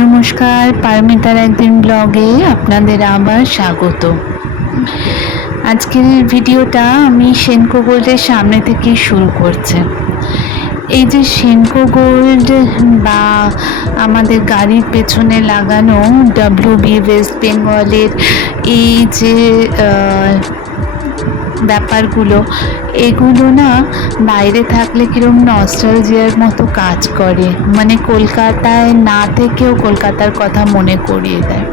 নমস্কার, পারমিতার একদিন ব্লগে আপনাদের আবার স্বাগত। আজকের ভিডিওটা আমি সেনকো গোল্ডের সামনে থেকেই শুরু করছি। এই যে সেনকো গোল্ড বা আমাদের গাড়ির পেছনে লাগানো WB ওয়েস্ট বেঙ্গলের এই যে ব্যাপারগুলো, এগুলো না বাইরে থাকলে কিরম নস্টালজিয়ার মতো কাজ করে, মানে কলকাতায় না থেকেও কলকাতার কথা মনে করিয়ে দেয়।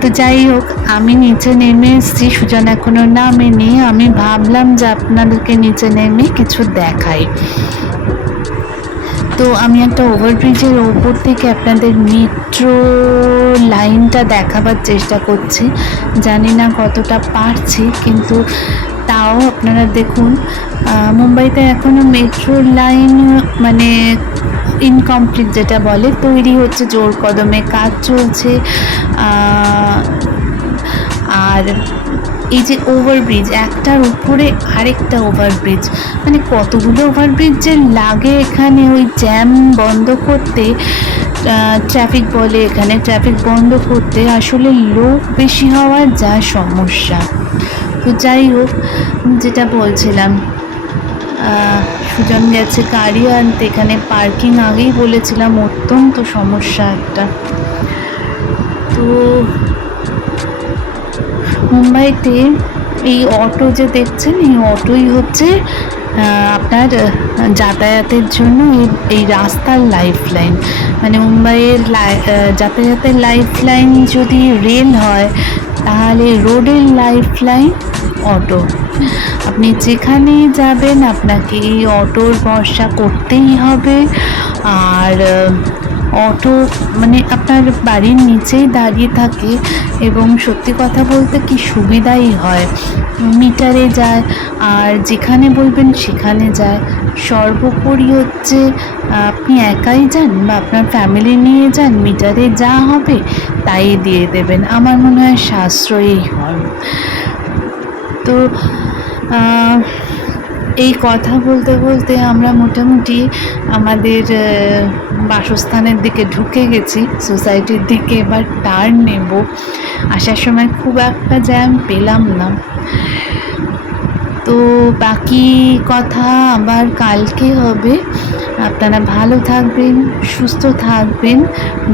তো যাই হোক, আমি নিচে নেমে এসেছি, সুজন এখনো নামেনি। আমি ভাবলাম যে আপনাদেরকে নিচে নেমে কিছু দেখাই। তো আমি একটা ওভারব্রিজের ওপর থেকে আপনাদের মেট্রো লাইনটা দেখাবার চেষ্টা করছি। জানি না কতটা পারছি, কিন্তু তাও আপনারা দেখুন। মুম্বাইতে এখনও মেট্রো লাইন মানে ইনকমপ্লিট যেটা বলে, তৈরি হচ্ছে, জোর কদমে কাজ চলছে। আর এই যে ওভারব্রিজ, একটার উপরে আরেকটা ওভারব্রিজ, মানে কতগুলো ওভারব্রিজ যে লাগে এখানে ওই জ্যাম বন্ধ করতে। ট্রাফিক বলে এখানে, ট্রাফিক বন্ধ করতে আসলে লোক বেশি হওয়ার যা সমস্যা। তো যাই হোক, যেটা বলছিলাম, সুজন গেছে গাড়ি আনতে। এখানে পার্কিং আগেই বলেছিলাম অত্যন্ত সমস্যা একটা। তো মুম্বাইতে এই অটো যে দেখছেন, এই অটোই হচ্ছে আপনার যাতায়াতের জন্য এই রাস্তার লাইফ লাইন। মানে মুম্বাইয়ের যাতায়াতের লাইফ লাইন যদি রেল হয়, তাহলে রোডের লাইফ লাইন অটো। আপনি যেখানেই যাবেন আপনাকে এই অটোর ভরসা করতেই হবে। আর অটো মানে আপনার বাড়ির নিচেই দাঁড়িয়ে থাকে, এবং সত্যি কথা বলতে কি সুবিধাই হয়। মিটারে যায়, আর যেখানে বলবেন সেখানে যায়। সর্বোপরি হচ্ছে আপনি একাই যান বা আপনার ফ্যামিলি নিয়ে যান, মিটারে যা হবে তাই দিয়ে দেবেন। আমার মনে হয় সাশ্রয়ী হয়। তো এই কথা বলতে বলতে আমরা মোটামুটি আমাদের বাসস্থানের দিকে ঢুকে গেছি, সোসাইটির দিকে। এবার টার্ন নেব। আসার সময় খুব একটা জ্যাম পেলাম না। তো বাকি কথা আবার কালকে হবে। আপনারা ভালো থাকবেন, সুস্থ থাকবেন।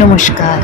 নমস্কার।